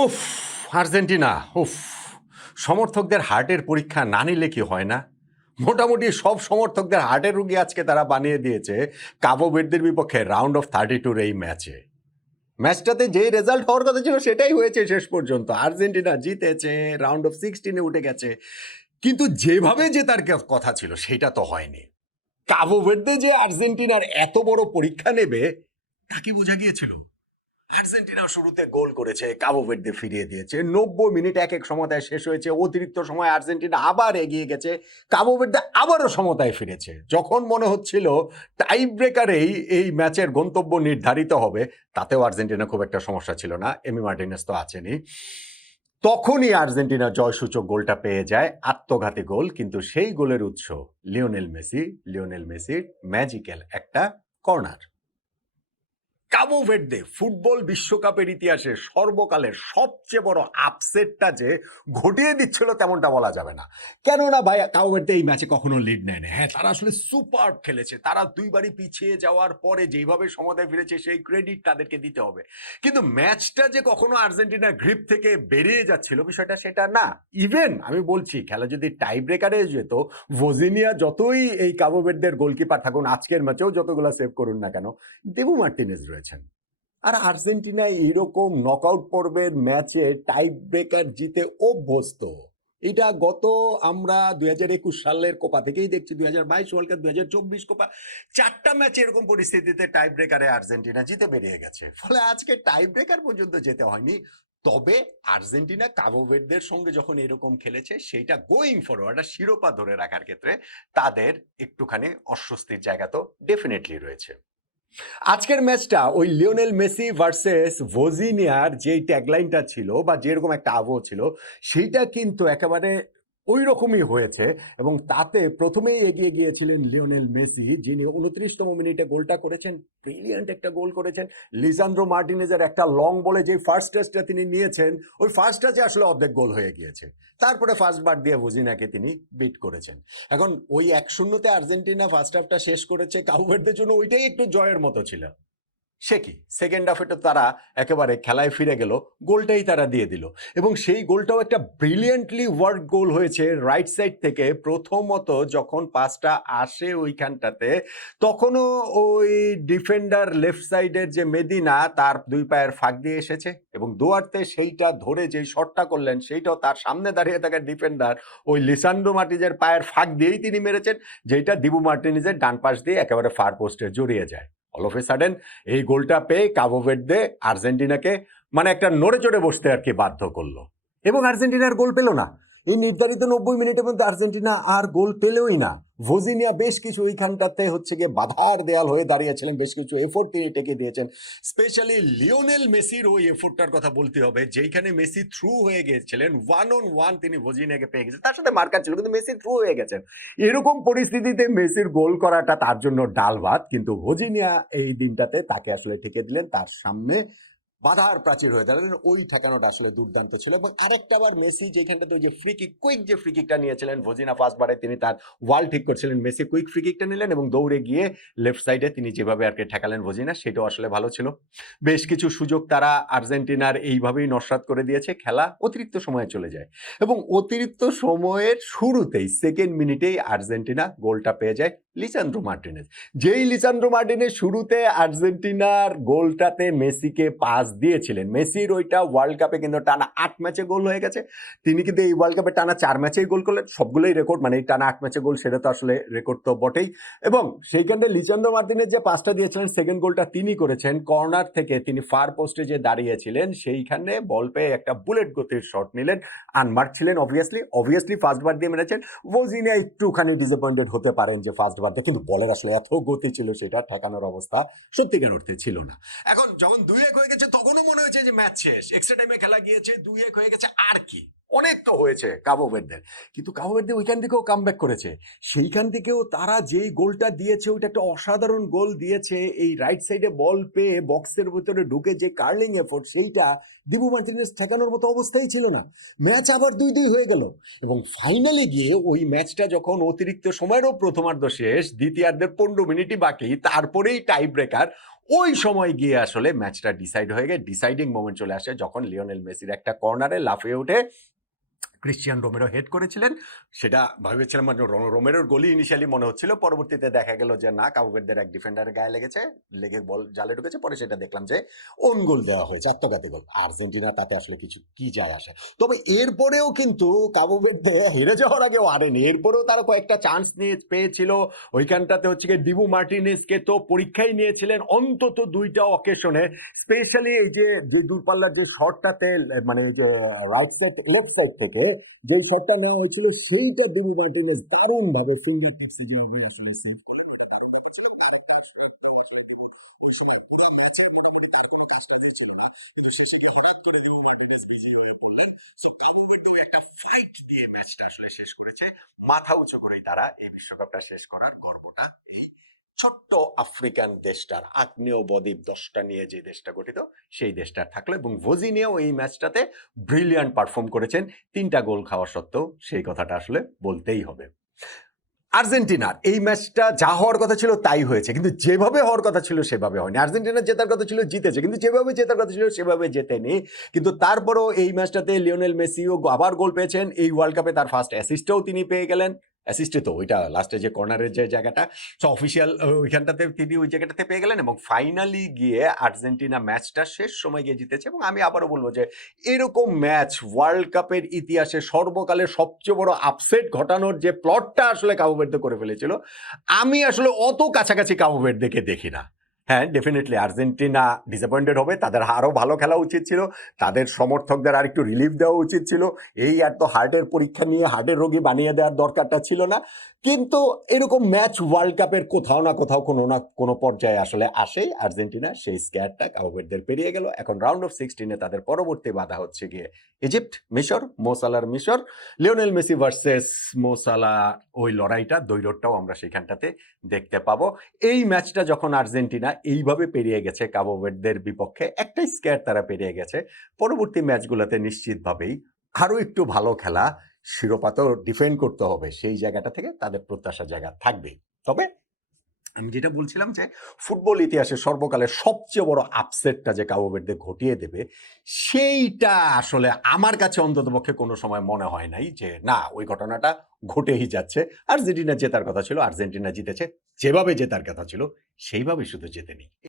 উফ! আর্জেন্টিনা, উফ! সমর্থকদের হার্টের পরীক্ষা না নিলে কি হয় না? মোটামুটি সব সমর্থকদের হার্টের রোগী আজকে তারা বানিয়ে দিয়েছে কাবো ভের্দের বিপক্ষে রাউন্ড অফ 32 এই ম্যাচে। ম্যাচটাতে যে রেজাল্ট হওয়ার কথা ছিল সেটাই হয়েছে শেষ পর্যন্ত। আর্জেন্টিনা জিতেছে, রাউন্ড অফ 16 উঠে গেছে। কিন্তু যেভাবে জেতার কথা ছিল সেটা তো হয়নি। কাবো ভের্দে যে আর্জেন্টিনার এত বড় পরীক্ষা নেবে তা কি বোঝা গিয়েছিল? আর্জেন্টিনা শুরুতে গোল করেছে, কাবো ভের্দে ফিরিয়ে দিয়েছে। 90 মিনিট এক সমতায় শেষ হয়েছে। অতিরিক্ত সময় আর্জেন্টিনা আবার এগিয়ে গেছে, কাবো ভের্দে আবারও সমতায় ফিরেছে। যখন মনে হচ্ছিল টাই ব্রেকারেই এই ম্যাচের গন্তব্য নির্ধারিত হবে, তাতেও আর্জেন্টিনা খুব একটা সমস্যা ছিল না, এমি মার্টিনেজ তো আছেনই। তখনই আর্জেন্টিনা জয়সূচক গোলটা পেয়ে যায়, আত্মঘাতী গোল। কিন্তু সেই গোলের উৎস লিওনেল মেসির ম্যাজিক্যাল একটা কর্নার। কাবো ভের্দে ফুটবল বিশ্বকাপের ইতিহাসে সর্বকালের সবচেয়ে বড় আপসেটটা যে ঘটিয়ে দিচ্ছিল তেমনটা বলা যাবে না। কেননা ভাই, কাবো ভের্দে এই ম্যাচে কখনো লিড নেয় না। হ্যাঁ, তারা আসলে সুপার খেলেছে। তারা দুইবারই পিছিয়ে যাওয়ার পরে যেইভাবে সমতায় ফিরেছে সেই ক্রেডিট তাদেরকে দিতে হবে। কিন্তু ম্যাচটা যে কখনো আর্জেন্টিনার গ্রিপ থেকে বেরিয়ে যাচ্ছিল বিষয়টা সেটা না। ইভেন আমি বলছি, খেলা যদি টাই ব্রেকারে যেত, ভোজিনিয়া যতই এই কাবো ভের্দের গোলকিপার থাকুন, আজকের ম্যাচেও যতগুলো সেভ করুন না কেন, দেবু মার্টিনেজ রয়েছেন। আর আর্জেন্টিনা এইরকম নকআউট পর্বের ম্যাচে টাই ব্রেকার জিতে অভ্যস্ত। এটা গত আমরা 2021 সালের কোপা থেকেই দেখছি, 2022 ওয়ার্ল্ড কাপ, 2024 কোপা, 4টা ম্যাচে এরকম পরিস্থিতিতে টাই ব্রেকারে আর্জেন্টিনা জিতে বেরিয়ে গেছে। ফলে আজকে টাই ব্রেকার পর্যন্ত যেতে হয়নি। তবে আর্জেন্টিনা কাবো ভের্দের সঙ্গে যখন এরকম খেলেছে, সেইটা গোয়িং ফরওয়ার্ড শিরোপা ধরে রাখার ক্ষেত্রে তাদের একটুখানি অস্বস্তির জায়গা তো ডেফিনেটলি রয়েছে। আজকের ম্যাচটা ওই লিওনেল মেসি ভার্সেস ভোজিনিয়ার যেই ট্যাগলাইনটা ছিল বা যেরকম একটা আবহ ছিল, সেইটা কিন্তু একেবারে ওই রকমই হয়েছে। এবং তাতে প্রথমেই এগিয়ে গিয়েছিলেন লিওনেল মেসি, যিনি 29তম মিনিটে গোলটা করেছেন। ব্রিলিয়ান্ট একটা গোল করেছেন। লিসান্দ্রো মার্টিনেজের একটা লং বলে যে ফার্স্ট টাচটা তিনি নিয়েছেন, ওই ফার্স্ট টাচে আসলে অর্ধেক গোল হয়ে গিয়েছে। তারপরে ফার্স্ট বার দিয়ে ভোজিনাকে তিনি বিট করেছেন। এখন ওই 1-0-তে আর্জেন্টিনা ফার্স্ট হাফটা শেষ করেছে, কাবো ভের্দের জন্য ওইটাই একটু জয়ের মতো ছিল। সে কি, সেকেন্ড হাফে তো তারা একেবারে খেলায় ফিরে গেল, গোলটাই তারা দিয়ে দিল। এবং সেই গোলটাও একটা ব্রিলিয়েন্টলি ওয়ার্ক গোল হয়েছে রাইট সাইড থেকে। প্রথমত যখন পাসটা আসে ওইখানটাতে, তখনও ওই ডিফেন্ডার লেফট সাইডের যে মেদিনা, তার দুই পায়ের ফাঁক দিয়ে এসেছে এবং দুয়ার্তে সেইটা ধরে যেই শটটা করলেন, সেইটাও তার সামনে দাঁড়িয়ে থাকা ডিফেন্ডার ওই লিসান্ড্রো মার্টিনেজের পায়ের ফাঁক দিয়েই তিনি মেরেছেন, যেটা দিবু মার্টিনেজের ডান পাশ দিয়ে একেবারে ফার পোস্টে জড়িয়ে যায়। অল অফ এ সাডেন এই গোলটা পেয়ে কাবো ভের্দে আর্জেন্টিনাকে মানে একটা নড়ে চড়ে বসতে আর কি বাধ্য করলো। এবং আর্জেন্টিনার গোল পেল না। এই নির্ধারিত 90 মিনিটের মধ্যে আর্জেন্টিনা আর গোল পেলই না। ভোজিনিয়া বেশ কিছু ওইখানটাতে হচ্ছে গিয়ে বাধার দেয়াল হয়ে দাঁড়িয়েছিলেন, বেশ কিছু এফোর্ট তিনি টেকে দিয়েছেন। স্পেশালি লিওনেল মেসির ওই এফোর্টটার কথা বলতে হবে, যেইখানে মেসি থ্রু হয়ে গিয়েছিলেন, 1-on-1 তিনি ভোজিনিয়াকে পেয়ে গেছেন। তার সাথে মার্কার ছিল কিন্তু মেসি থ্রু হয়ে গেছেন। এরকম পরিস্থিতিতে মেসির গোল করাটা তার জন্য ডাল ভাত। কিন্তু ভোজিনিয়া এই দিনটাতে তাকে আসলে ঠেকে দিলেন, তার সামনে বাধার প্রাচীর হয়ে দাঁড়ালেন। ওই ঠেকানোটা আসলে দুর্দান্ত ছিল। এবং আরেকটা বার মেসি যেখানটাতে ওই যে ফ্রি কিক, কুইক যে ফ্রি কিকটা নিয়েছিলেন, ভোজিনা ফার্স্ট বারে তিনি তার ওয়াল ঠিক করছিলেন, মেসি কুইক ফ্রি কিকটা নিলেন এবং দৌড়ে গিয়ে লেফট সাইডে তিনি যেভাবে আর কি ঠেকালেন ভোজিনা, সেটাও আসলে ভালো ছিল। বেশ কিছু সুযোগ তারা আর্জেন্টিনার এইভাবেই নস্যাৎ করে দিয়েছে। খেলা অতিরিক্ত সময়ে চলে যায় এবং অতিরিক্ত সময়ের শুরুতেই সেকেন্ড মিনিটেই আর্জেন্টিনা গোলটা পেয়ে যায় লিসান্দ্রো মার্টিনেজ। যেই লিসান্দ্রো মার্টিনেজ শুরুতে আর্জেন্টিনার গোলটাতে মেসিকে পাস দিয়েছিলেন, মেসির ওইটা ওয়ার্ল্ড কাপে কিন্তু টানা 8 ম্যাচে গোল হয়ে গেছে। তিনি কিন্তু এই ওয়ার্ল্ড কাপে টানা 4 ম্যাচেই গোল করলেন, সবগুলোই রেকর্ড। মানে এই টানা 8 ম্যাচে গোল, সেটা তো আসলে রেকর্ড তো বটেই। এবং সেইখানে লিসান্দ্রো মার্টিনেজ যে পাসটা দিয়েছিলেন, সেকেন্ড গোলটা তিনি করেছেন। কর্নার থেকে তিনি ফার পোস্টে যে দাঁড়িয়েছিলেন, সেইখানে বল পেয়ে একটা বুলেট গতির শট নিলেন। আনমার্ক ছিলেন অবভিয়াসলি ফার্স্ট বার দিয়ে মেরেছেন। ভোজিনিয়া একটুখানি ডিসঅ্যাপয়েন্টেড হতে পারেন যে ফার্স্ট বার দিয়ে, কিন্তু বলের আসলে এত গতি ছিল, সেটা ঠেকানোর অবস্থা সত্যিকার অর্থে ছিল না। এখন যখন 2-1 হয়ে গেছে, তখনও মনে হয়েছে যে ম্যাচ শেষ, এক্সট্রা টাইমে খেলা গিয়েছে, 2-1 হয়ে গেছে, আর কি অনেক তো হয়েছে কাবো ভের্দের। কিন্তু কাবো ভের্দে ওইখান থেকেও কামব্যাক করেছে। সেইখান থেকেও তারা যেই গোলটা দিয়েছে, ওইটা একটা অসাধারণ গোল দিয়েছে। এই রাইট সাইডে বল পেয়ে বক্সের ভিতরে ঢুকে যে কার্লিং এফোর্ট, সেইটা দিবু মার্টিনেজ ঠেকানোর মতো অবস্থাই ছিল না। ম্যাচ আবার 2-2 হয়ে গেল এবং ফাইনালে গিয়ে ওই ম্যাচটা যখন অতিরিক্ত সময়েরও প্রথমার্ধ শেষ, দ্বিতীয়ার্ধের 15 মিনিটই বাকি, তারপরেই টাই ব্রেকার, ওই সময় গিয়ে আসলে ম্যাচটা ডিসাইড হয়ে গিয়ে ডিসাইডিং মোমেন্ট চলে আসে যখন লিওনেল মেসির একটা কর্নারে লাফিয়ে উঠে ক্রিশ্চিয়ান রোমেরো হেড করেছিলেন। সেটা ভেবেছিলাম মানে রোমেরোর গোলই ইনিশিয়ালি মনে হচ্ছিল, পরবর্তীতে দেখা গেল যে না, কাউভেরদের এক ডিফেন্ডারের গায়ে লেগেছে, লেগে বল জালে ঢুকেছে, পরে সেটা দেখলাম যে ওন গোল দেওয়া হয়েছে, আত্মঘাতী গোল। আর্জেন্টিনা তাতে আসলে কিছু কি যায় আসে। তবে এরপরেও কিন্তু কাউভেরদে হেরে যাওয়ার আগেও হারেনি, এরপরেও তারা কয়েকটা চান্স নিয়ে পেয়েছিল। ওইখানটাতে হচ্ছে গিয়ে ডিবু মার্টিনেজকে তো পরীক্ষায় নিয়েছিলেন অন্তত দুইটা অকেশনে, স্পেশালি এই যে দূরপাল্লার যে শটটাতে মানে রাইট সাইড লেফট সাইড থেকে যে শটটা নেওয়া হয়েছিল, সেইটা ডিবু মার্টিনেজ দারুণ ভাবে ফিঙ্গার টিপসে মেসি। ম্যাচটা আসলে শেষ করেছে মাথা উঁচু করেই তারা এই বিশ্বকাপটা শেষ করার গর্বটা ছোট্ট আফ্রিকান দেশটার, আগ্নেয় বদ্বীপ 10টা নিয়ে যে দেশটা গঠিত সেই দেশটার থাকলো। এবং ভোজিনিয়াও এই ম্যাচটাতে ব্রিলিয়ান্ট পারফর্ম করেছেন 3টা গোল খাওয়া সত্ত্বেও, সেই কথাটা আসলে বলতেই হবে। আর্জেন্টিনার এই ম্যাচটা যা হওয়ার কথা ছিল তাই হয়েছে, কিন্তু যেভাবে হওয়ার কথা ছিল সেভাবে হয়নি। আর্জেন্টিনা জেতার কথা ছিল জিতেছে, কিন্তু যেভাবে জেতার কথা ছিল সেভাবে জেতেনি। কিন্তু তারপরও এই ম্যাচটাতে লিওনেল মেসিও আবার গোল পেয়েছেন, এই ওয়ার্ল্ড কাপে তার ফার্স্ট অ্যাসিস্টও তিনি পেয়ে গেলেন। অ্যাসিস্টে তো ওইটা লাস্টে যে কর্নারের যে জায়গাটা, সো অফিসিয়াল ওইখানটাতে তিনি ওই জায়গাটাতে পেয়ে গেলেন, এবং ফাইনালি গিয়ে আর্জেন্টিনা ম্যাচটা শেষ সময় গিয়ে জিতেছে। এবং আমি আবারও বলবো যে এরকম ম্যাচ ওয়ার্ল্ড কাপের ইতিহাসে সর্বকালের সবচেয়ে বড় আপসেট ঘটানোর যে প্লটটা আসলে কাবো ভের্দে করে ফেলেছিল, আমি আসলে অত কাছাকাছি কাবো ভের্দেকে দেখি না। হ্যাঁ, ডেফিনেটলি আর্জেন্টিনা ডিসঅ্যাপয়েন্টেড হবে, তাদের আরও ভালো খেলা উচিত ছিল, তাদের সমর্থকদের আর একটু রিলিফ দেওয়া উচিত ছিল, এই আর তো হার্টের পরীক্ষা নিয়ে হার্টের রোগী বানিয়ে দেওয়ার দরকারটা ছিল না। কিন্তু এরকম ম্যাচ ওয়ার্ল্ড কাপের কোথাও না কোথাও কোনো না কোনো পর্যায়ে আসলে আসেই। আর্জেন্টিনা সেই স্ক্যারটা কাবো ভের্দের পেরিয়ে গেল। এখন রাউন্ড অফ 16-এ তাদের পরবর্তী বাধা হচ্ছে গিয়ে ইজিপ্ট, মিশর, মোসালার মিশর, লিওনেল মেসি ভার্সেস মোসালা। ওই লড়াইটা দৈরটটাও আমরা সেখানটাতে দেখতে পাবো। এই ম্যাচটা যখন আর্জেন্টিনা এইভাবে পেরিয়ে গেছে কাবো ভের্দের বিপক্ষে, একটাই স্ক্যার তারা পেরিয়ে গেছে, পরবর্তী ম্যাচগুলোতে নিশ্চিতভাবেই আরও একটু ভালো খেলা, শিরোপা তো ডিফেন্ড করতে হবে, সেই জায়গাটা থেকে তাদের প্রত্যাশার জায়গা থাকবে। তবে আমি যেটা বলছিলাম যে ফুটবল ইতিহাসে সর্বকালের সবচেয়ে বড় আপসেটটা যে কাবো ভের্দে ঘটিয়ে দেবে, সেইটা আসলে আমার কাছে অন্ততপক্ষে কোনো সময় মনে হয় নাই যে না, ওই ঘটনাটা ঘটেই যাচ্ছে। আর্জেন্টিনা জেতার কথা ছিল, আর্জেন্টিনা জিতেছে, যেভাবে জেতার কথা ছিল সেইভাবে শুধু জেতেনি।